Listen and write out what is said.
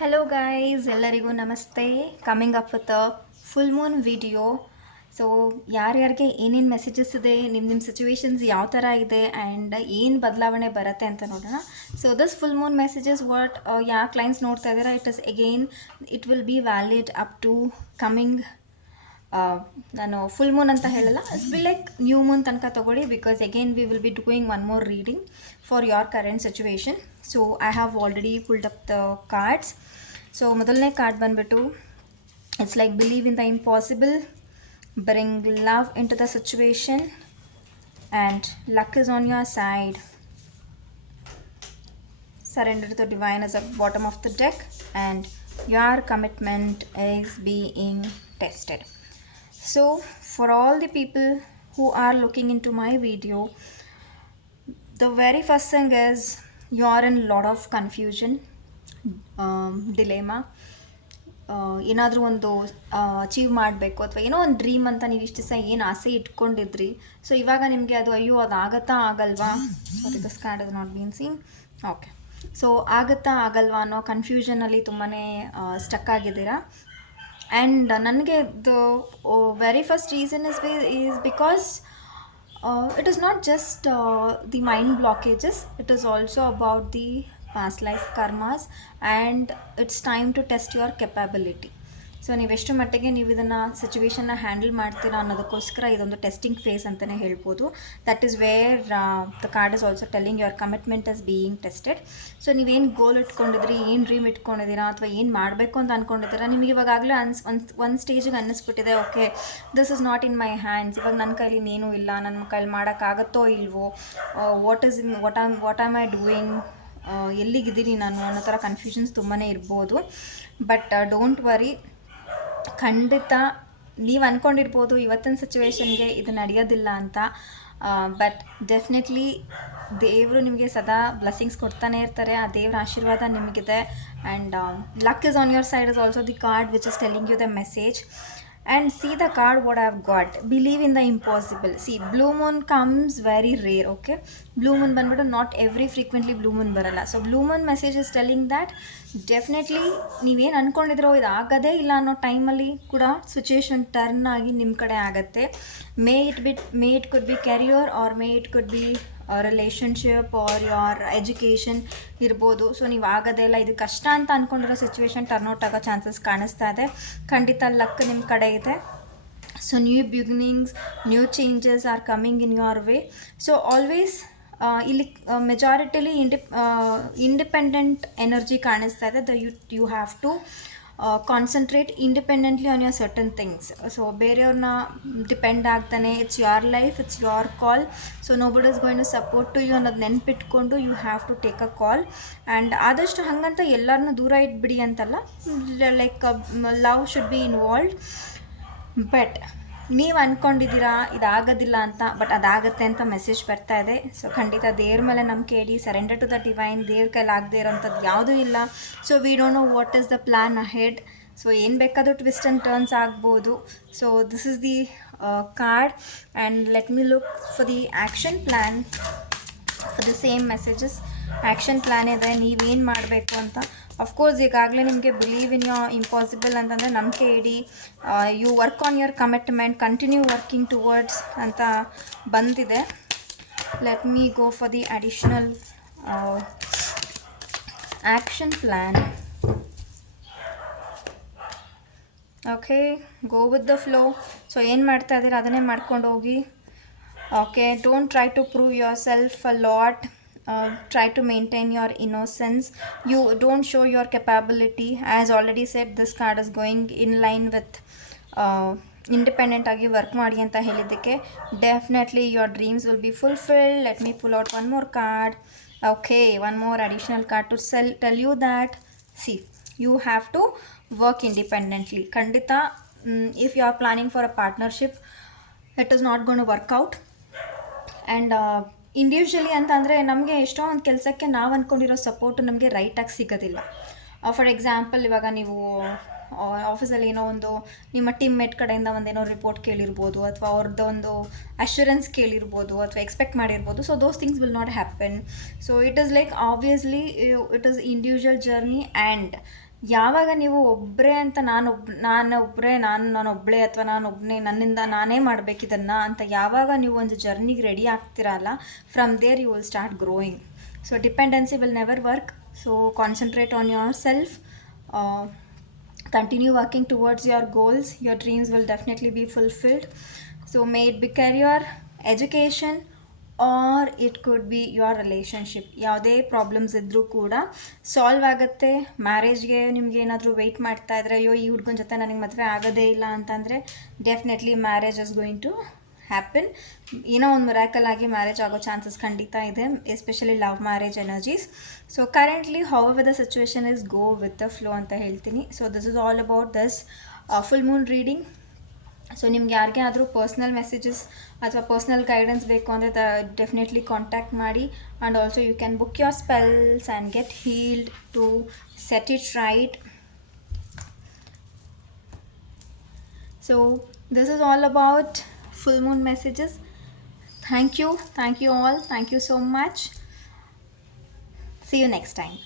Hello guys, ಎಲ್ಲರಿಗೂ ನಮಸ್ತೆ. Coming up with a full Moon video. So ಯಾರ್ಯಾರಿಗೆ ಏನೇನು ಮೆಸೇಜಸ್ ಇದೆ, ನಿಮ್ಮ ಸಿಚುವೇಶನ್ಸ್ ಯಾವ ಥರ ಇದೆ ಆ್ಯಂಡ್ ಏನು ಬದಲಾವಣೆ ಬರುತ್ತೆ ಅಂತ ನೋಡೋಣ. So this full moon messages what ಯಾವ ಕ್ಲೈಂಟ್ಸ್ ನೋಡ್ತಾ ಇದ್ದೀರಾ, it is again it will be valid up to coming. ನಾನು ಫುಲ್ ಮೂನ್ ಅಂತ ಹೇಳಲ್ಲ, it's be like new moon ತನಕ ತೊಗೊಳ್ಳಿ, because again we will be doing one more reading for your current situation. So I have already pulled up the cards. So ಮೊದಲನೇ card ಬಂದುಬಿಟ್ಟು it's like believe in the impossible, bring love into the situation, and luck is on your side. Surrender to the divine is at bottom of the deck, and your commitment is being tested. So for all the people who are looking into my video, the very first thing is you are in lot of confusion, dilemma. ಏನಾದರೂ ಒಂದು achieve ಮಾಡಬೇಕು ಅಥವಾ ಏನೋ ಒಂದು dream ಅಂತ ನೀವು ಇಷ್ಟು ದಿವಸ ಏನು ಆಸೆ ಇಟ್ಕೊಂಡಿದ್ರಿ. ಸೊ ಇವಾಗ ನಿಮಗೆ ಅದು ಅಯ್ಯೋ ಅದು ಆಗುತ್ತಾ ಆಗಲ್ವಾ, sorry this card is not been seen. Okay, so ಆಗುತ್ತಾ ಆಗಲ್ವಾ ಅನ್ನೋ ಕನ್ಫ್ಯೂಷನಲ್ಲಿ ತುಂಬಾ ಸ್ಟಕ್ ಆಗಿದ್ದೀರಾ. ಆ್ಯಂಡ್ ನನಗೆ the very first reason is because it is not just the mind blockages, it is also about the past life karmas, and it's time to test your capability. So ನೀವೆಷ್ಟು ಮಟ್ಟಿಗೆ ನೀವು ಇದನ್ನು ಸಿಚುವೇಶನ್ನ handle ಮಾಡ್ತೀರಾ ಅನ್ನೋದಕ್ಕೋಸ್ಕರ ಇದೊಂದು testing phase ಅಂತಲೇ ಹೇಳ್ಬೋದು. That is where the card is also telling your commitment is being tested. So ನೀವೇನು ಗೋಲ್ ಇಟ್ಕೊಂಡಿದ್ರಿ, ಏನು ಡ್ರೀಮ್ ಇಟ್ಕೊಂಡಿದ್ದೀರಾ ಅಥವಾ ಏನು ಮಾಡಬೇಕು ಅಂತ ಅಂದ್ಕೊಂಡಿದ್ದೀರಾ, ನಿಮಗೆ ಇವಾಗಲೇ ಒಂದು ಸ್ಟೇಜಿಗೆ ಅನ್ನಿಸ್ಬಿಟ್ಟಿದೆ, okay this is not in my hands, ಇವಾಗ ನನ್ನ ಕೈಲಿ ಇನ್ನೇನೂ ಇಲ್ಲ, ನನ್ನ ಕೈಲಿ ಮಾಡೋಕ್ಕಾಗತ್ತೋ ಇಲ್ವೋ, ವಾಟ್ ಆಮ್ ಐ ಡೂಯಿಂಗ್, ಎಲ್ಲಿಗಿದ್ದೀನಿ ನಾನು ಅನ್ನೋ ಥರ ಕನ್ಫ್ಯೂಷನ್ಸ್ ತುಂಬಾ ಇರ್ಬೋದು. ಬಟ್ ಡೋಂಟ್ ವರಿ, ಖಂಡಿತ ನೀವು ಅಂದ್ಕೊಂಡಿರ್ಬೋದು ಇವತ್ತಿನ ಸಿಚುವೇಶನ್ಗೆ ಇದು ನಡೆಯೋದಿಲ್ಲ ಅಂತ, ಬಟ್ ಡೆಫಿನೆಟ್ಲಿ ದೇವರು ನಿಮಗೆ ಸದಾ ಬ್ಲೆಸ್ಸಿಂಗ್ಸ್ ಕೊಡ್ತಾನೆ ಇರ್ತಾರೆ. ಆ ದೇವರ ಆಶೀರ್ವಾದ ನಿಮಗಿದೆ. And luck is on your side is also the card which is telling you the message. And see the card what I have got, believe in the impossible. See, blue moon comes very rare, okay? Blue moon banbiಟ್ಟು not every frequently blue moon ಬರಲ್ಲ. So blue moon message is telling that definitely ನೀವೇನು ಅಂದ್ಕೊಂಡಿದ್ರೋ ಇದು ಆಗೋದೇ ಇಲ್ಲ ಅನ್ನೋ ಟೈಮಲ್ಲಿ ಕೂಡ situation turn ಆಗಿ ನಿಮ್ಮ ಕಡೆ ಆಗುತ್ತೆ. May it could be career, or may it could be relationship or your education ಇರ್ಬೋದು. ಸೊ ನೀವು ಆಗೋದೇ ಇಲ್ಲ, ಇದು ಕಷ್ಟ ಅಂತ ಅಂದ್ಕೊಂಡಿರೋ ಸಿಚುವೇಶನ್ ಟರ್ನ್ಔಟ್ ಆಗೋ ಚಾನ್ಸಸ್ ಕಾಣಿಸ್ತಾ ಇದೆ. ಖಂಡಿತ ಲಕ್ ನಿಮ್ಮ ಕಡೆ ಇದೆ. So new beginnings, new changes are coming in your way. So always ಇಲ್ಲಿ ಮೆಜಾರಿಟಿಲಿ ಇಂಡಿಪೆಂಡೆಂಟ್ ಎನರ್ಜಿ ಕಾಣಿಸ್ತಾ ಇದೆ. You have to concentrate independently on your certain things. So ಬೇರೆಯವ್ರನ್ನ ಡಿಪೆಂಡ್ ಆಗ್ತಾನೆ, it's your life, it's your call. So nobody is going to support to you ಅನ್ನೋದು ನೆನ್ಪಿಟ್ಕೊಂಡು you have to take a call. And ಆದಷ್ಟು ಹಾಗಂತ ಎಲ್ಲರನ್ನೂ ದೂರ ಇಟ್ಬಿಡಿ ಅಂತಲ್ಲ, like love should be involved. But ನೀವು ಅಂದ್ಕೊಂಡಿದ್ದೀರಾ ಇದಾಗೋದಿಲ್ಲ ಅಂತ, ಬಟ್ ಅದಾಗತ್ತೆ ಅಂತ ಮೆಸೇಜ್ ಬರ್ತಾ ಇದೆ. ಸೊ ಖಂಡಿತ ದೇವ್ರ ಮೇಲೆ ನಂಬಿಕೆ ಇಡಿ, ಸರೆಂಡರ್ ಟು ದ ಡಿವೈನ್. ದೇವ್ರ ಕೈಲಿ ಆಗದೆ ಇರೋಂಥದ್ದು ಯಾವುದೂ ಇಲ್ಲ. So we don't know what is the plan ahead. So ಏನು ಬೇಕಾದರೂ ಟ್ವಿಸ್ಟ್ ಆ್ಯಂಡ್ ಟರ್ನ್ಸ್ ಆಗ್ಬೋದು. So this is the card, and let me look for the action plan for the same messages. Action plan ಇದೆ, ನೀವೇನು ಮಾಡಬೇಕು ಅಂತ. Of course ಈಗಾಗಲೇ ನಿಮಗೆ believe in your impossible ಅಂತಂದರೆ ನಂಬಿಕೆ ಇಡಿ, you work on your commitment, continue working towards ಅಂತ ಬಂದಿದೆ. Let me go for the additional action plan. Okay, go with the flow. So ಏನು ಮಾಡ್ತಾ ಇದ್ದೀರಾ ಅದನ್ನೇ ಮಾಡ್ಕೊಂಡು ಹೋಗಿ. Okay, don't try to prove yourself a lot. Try to maintain your innocence. You don't show your capability. As already said, this card is going in line with independent agi work ಮಾಡಿ ಅಂತ ಹೇಳಿದ್ದಕ್ಕೆ definitely your dreams will be fulfilled. Let me pull out one more card. Okay, one more additional card to tell you that, see, you have to work independently. ಖಂಡಿತ if you are planning for a partnership, it is not going to work out. And individually ಅಂತ ಅಂದರೆ ನಮಗೆ ಎಷ್ಟೋ ಒಂದು ಕೆಲಸಕ್ಕೆ ನಾವು ಅಂದ್ಕೊಂಡಿರೋ support ನಮಗೆ ರೈಟಾಗಿ ಸಿಗೋದಿಲ್ಲ. ಫಾರ್ ಎಕ್ಸಾಂಪಲ್, ಇವಾಗ ನೀವು ಆಫೀಸಲ್ಲಿ ಏನೋ ಒಂದು ನಿಮ್ಮ ಟೀಮ್ ಮೇಟ್ ಕಡೆಯಿಂದ ಒಂದೇನೋ ರಿಪೋರ್ಟ್ ಕೇಳಿರ್ಬೋದು, ಅಥವಾ ಅವ್ರದ್ದು ಒಂದು ಅಶ್ಯೂರೆನ್ಸ್ ಕೇಳಿರ್ಬೋದು, ಅಥವಾ ಎಕ್ಸ್ಪೆಕ್ಟ್ ಮಾಡಿರ್ಬೋದು. So those things will not happen. So it is like obviously it is individual journey, and ಯಾವಾಗ ನೀವು ಒಬ್ಬರೇ ಅಂತ ನಾನೊಬ್ಬಳೇ ಅಥವಾ ನಾನೊಬ್ಬನೇ ನನ್ನಿಂದ ನಾನೇ ಮಾಡಬೇಕಿದನ್ನು ಅಂತ ಯಾವಾಗ ನೀವು ಒಂದು ಜರ್ನಿಗೆ ರೆಡಿ ಆಗ್ತಿರಲ್ಲ, from there you will start growing. So dependency will never work. So concentrate on yourself, continue working towards your goals. Your dreams will definitely be fulfilled. So may it be career, education, or it could be your relationship. ಯಾವುದೇ problems ಇದ್ದರೂ ಕೂಡ solve ಆಗುತ್ತೆ. ಮ್ಯಾರೇಜ್ಗೆ ನಿಮ್ಗೆ ಏನಾದರೂ weight ಮಾಡ್ತಾ ಇದ್ರೆ, ಅಯ್ಯೋ ಈ ಹುಡ್ಗನ ಜೊತೆ ನನಗೆ ಮದುವೆ ಆಗೋದೇ ಇಲ್ಲ ಅಂತಂದರೆ definitely marriage is going to happen. ಏನೋ ಒಂದು ಮಿರಾಕಲ್ ಆಗಿ ಮ್ಯಾರೇಜ್ ಆಗೋ ಚಾನ್ಸಸ್ ಖಂಡಿತ ಇದೆ, especially love marriage energies. So currently however the situation is, go with the flow ಅಂತ ಹೇಳ್ತೀನಿ. So this is all about this full moon reading. So ನಿಮ್ಗೆ ಯಾರಿಗೆ ಆದರೂ ಪರ್ಸ್ನಲ್ ಮೆಸೇಜಸ್ ಅಥವಾ ಪರ್ಸ್ನಲ್ ಗೈಡೆನ್ಸ್ ಬೇಕು ಅಂದರೆ ಡೆಫಿನೆಟ್ಲಿ ಕಾಂಟ್ಯಾಕ್ಟ್ ಮಾಡಿ. And also you can book your spells and get healed to set it right. So this is all about full moon messages. Thank you all, thank you so much. See you next time.